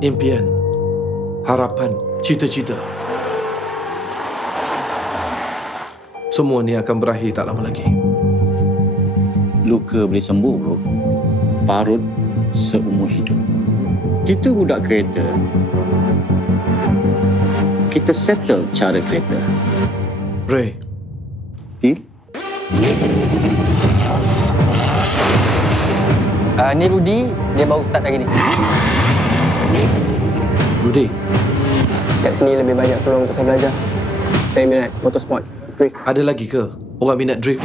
impian, harapan, cita-cita. Semua ni akan berakhir tak lama lagi. Luka boleh sembuh, bro. Parut seumur hidup. Kita budak kereta. Kita settle cara kereta. Ray, Deal? Ni Rudy, dia baru start hari ni. Rudy, Kat sini lebih banyak peluang untuk saya belajar. Saya minat motorsport, drift. ada lagi ke orang minat drift?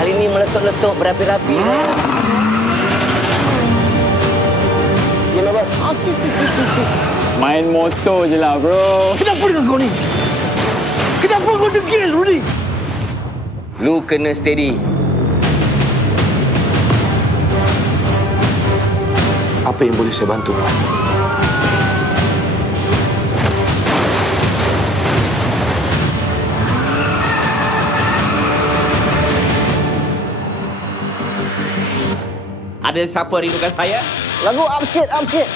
Hari ni meletup-letup berapi-rapi. Gimana, bro? Main motor je lah, bro. Kenapa dengan kau ni? Kenapa kau degil, Rudy? Lu kena steady. Apa yang boleh saya bantu? Ada siapa rindukan saya? Lagu up sikit, up sikit.